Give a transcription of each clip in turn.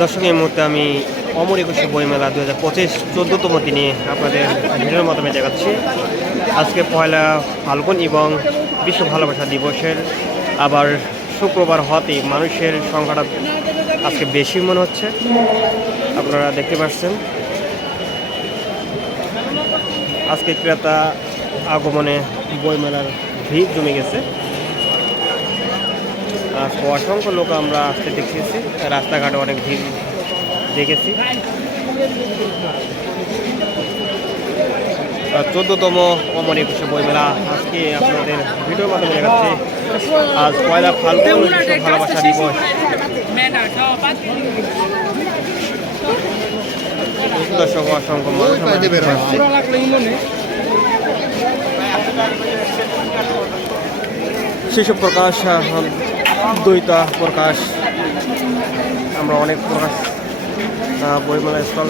দর্শক, এই মুহূর্তে আমি অমর একুশে বইমেলা দু হাজার পঁচিশ চোদ্দতম দিনে আপনাদের ভিডিওর মাধ্যমে দেখাচ্ছি। আজকে পয়লা ফাল্গুন এবং বিশ্ব ভালোবাসা দিবসের আবার শুক্রবার হতে মানুষের সংখ্যাটা আজকে বেশি মনে হচ্ছে। আপনারা দেখতে পাচ্ছেন। আজকে ক্রেতা আগমনে বইমেলার ভিড় জমে গেছে। অসংখ্য লোক আমরা আসতে দেখেছি। রাস্তাঘাটে অনেক ভিড় দেখেছি। চোদ্দতম অমর একুশে বইমেলা আজকে আপনাদের ভিডিওর মাধ্যমে দেখাচ্ছি। আজ পয়লা ফাল্গুন ভালোবাসা দিবস। দর্শক, অসংখ্য মানুষ শিশু প্রকাশ আহ, দ্বৈতা প্রকাশ আমরা অনেক প্রকাশ আহ, বইমেলা স্থল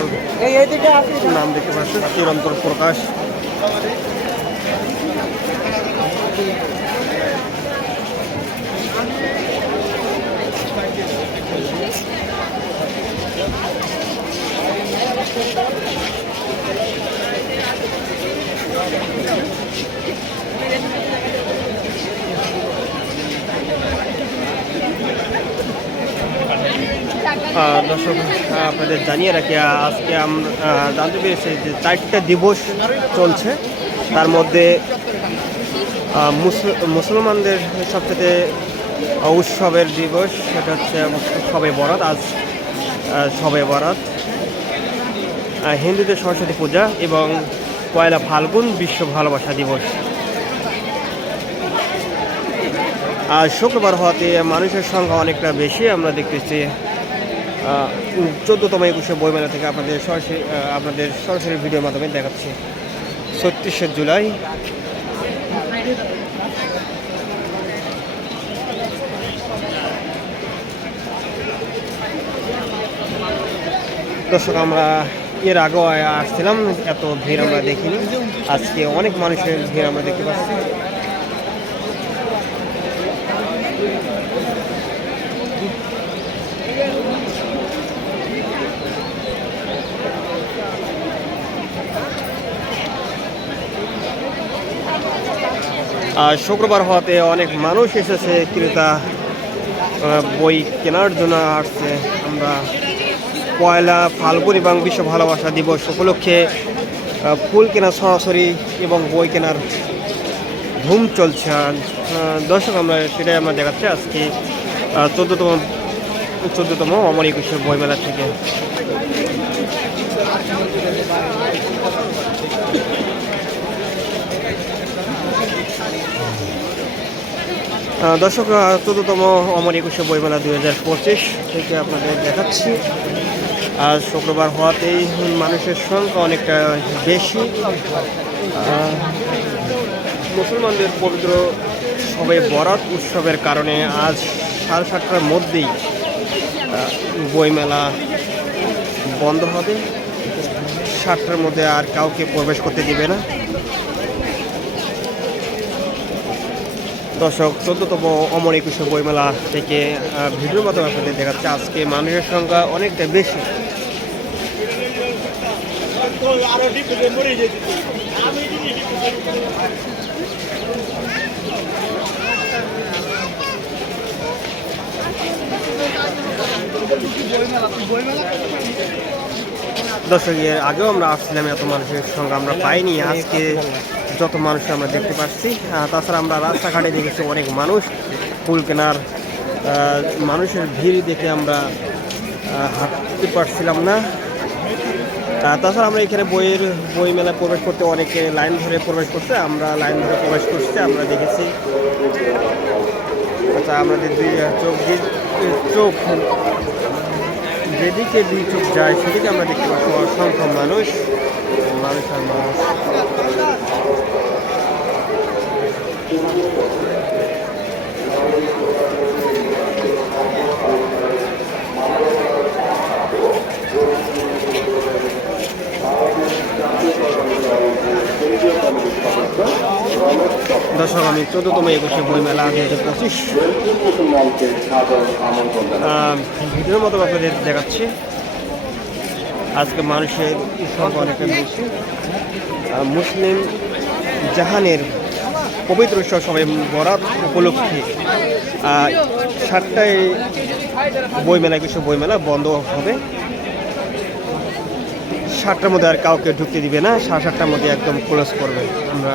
নাম দেখতে পাচ্ছি চিরন্তর প্রকাশ আহ, দর্শক আপনাদের জানিয়ে রাখি আজকে আমরা জানতে পেরেছি যে চারটা দিবস চলছে। তার মধ্যে মুসলমানদের সবচেয়ে উৎসবের দিবস, সেটা হচ্ছে সবে বরাত, আজ সবে বরাত। হিন্দুদের সরস্বতী পূজা এবং পয়লা ফাল্গুন, বিশ্ব ভালোবাসা দিবস। আর শুক্রবার হওয়াতে মানুষের সংখ্যা অনেকটা বেশি, আমরা দেখতেছি চোদ্দোতম একুশে বইমেলা থেকে আপনাদের সরাসরি আপনাদের সরাসরি ভিডিওর মাধ্যমে দেখাচ্ছি। ছত্রিশে জুলাই। দর্শক, আমরা এর আগেও আসছিলাম, এত ভিড় আমরা দেখিনি। আজকে অনেক মানুষের ভিড় আমরা দেখতে পাচ্ছি। আর শুক্রবার হওয়াতে অনেক মানুষ এসেছে, ক্রেতা বই কেনার জন্য আসছে। আমরা পয়লা ফাল্গুন এবং বিশ্ব ভালোবাসা দিবস উপলক্ষে ফুল কেনা সরাসরি এবং বই কেনার ধুম চলছে। দর্শক, আমরা সেটাই আমরা দেখাচ্ছি আজকে চোদ্দতম চোদ্দতম অমর একুশে বইমেলা থেকে। দর্শক চোদ্দতম অমর একুশে বইমেলা দুই হাজার পঁচিশ থেকে আপনাদের দেখাচ্ছি। আজ শুক্রবার হওয়াতেই মানুষের সংখ্যা অনেকটা বেশি। মুসলমানদের পবিত্র সবে বরাত উৎসবের কারণে আজ সাড়ে সাতটার মধ্যেই বইমেলা বন্ধ হবে। সাতটার মধ্যে আর কাউকে প্রবেশ করতে দিবে না। দর্শক, চোদ্দতম অমর একুশে বইমেলা থেকে ভিডিওর মাধ্যমে আপনাদের দেখাচ্ছে আজকে মানুষের সংখ্যা অনেকটা বেশি। দর্শক, এর আগেও আমরা আসছিলাম, এত মানুষের সঙ্গে আমরা পাইনি। আজকে যত মানুষ আমরা দেখতে পাচ্ছি। তাছাড়া আমরা রাস্তাঘাটে দেখেছি অনেক মানুষ। ফুল কেনার মানুষের ভিড় দেখে আমরা হাঁটতে পারছিলাম না। তাছাড়া আমরা এখানে বইয়ের, বই মেলায় প্রবেশ করতে অনেকে লাইন ধরে প্রবেশ করছে। আমরা লাইন ধরে প্রবেশ করছি, আমরা দেখেছি। আচ্ছা আমাদের দুই চোখ চোখ যেদিকে চোখ যায় সেদিকে আমরা দেখতে পাচ্ছি অসংখ্য মানুষ মানুষ আর মানুষ। দর্শক, আমি চোদ্দতম একুশে বইমেলা দুই হাজার পঁচিশ। ভিডিওর মতো আপনাদের দেখাচ্ছি। আজকে মানুষের সংখ্যা অনেকটা মুসলিম জাহানের পবিত্র উৎসব সবাই বরাত উপলক্ষে সাতটায় বইমেলা একুশে বইমেলা বন্ধ হবে। সাতটার মধ্যে আর কাউকে ঢুকতে দিবে না, সাড়ে সাতটার মধ্যে একদম ক্লোজ করবে। আমরা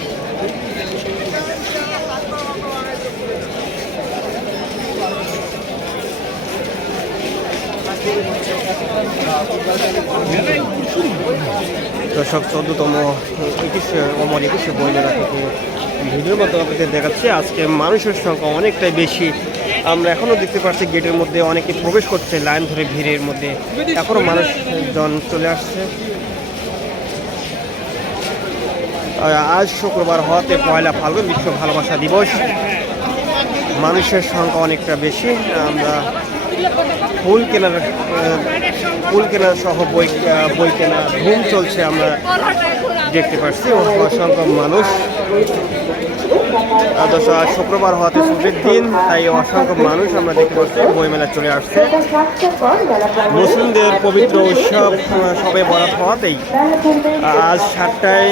দর্শক, চোদ্দতম একুশে, অমর একুশে বইমেলা থেকে ভিডিওর মাধ্যমে আপনাদের দেখাচ্ছি, আজকে মানুষের সংখ্যা অনেকটাই বেশি। আমরা এখনও দেখতে পাচ্ছি গেটের মধ্যে অনেকে প্রবেশ করছে, লাইন ধরে ভিড়ের মধ্যে। এখনও মানুষজন চলে আসছে। আজ শুক্রবার হওয়াতে পয়লা ফাল্গুন, বিশ্ব ভালোবাসা দিবস। মানুষের সংখ্যা অনেকটা বেশি। আমরা ফুল কেনার ফুল কেনার সহ বই বই কেনা ধুম চলছে, আমরা দেখতে পাচ্ছি। অসংখ্য মানুষ। আহ, আজ শুক্রবার হওয়াতে ছুটির দিন তাই অসংখ্য মানুষ আমরা দেখতে পাচ্ছি বইমেলা চলে আসছে। মুসলিমদের পবিত্র উৎসব সবে বরাত হওয়াতেই। আজ সাতটায়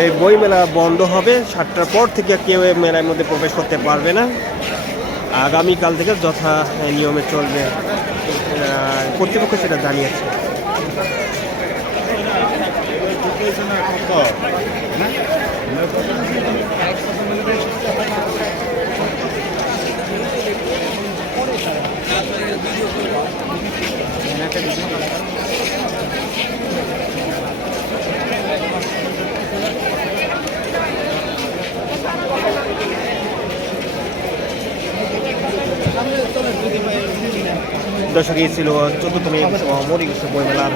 এই বইমেলা বন্ধ হবে সাতটার পর থেকে কেউ মেলার মধ্যে প্রবেশ করতে পারবে না। আগামীকাল থেকে যথা নিয়মে চলবে কর্তৃপক্ষ সেটা জানিয়েছে। দর্শক এই ছিল চোদ্দতম মরি গেছে বইমেলার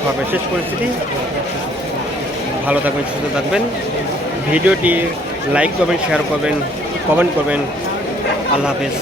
সর্বশেষ পরিস্থিতি। ভালো থাকবেন সুস্থ থাকবেন। ভিডিওটি লাইক করবেন শেয়ার করবেন কমেন্ট করবেন। আল্লাহ হাফেজ।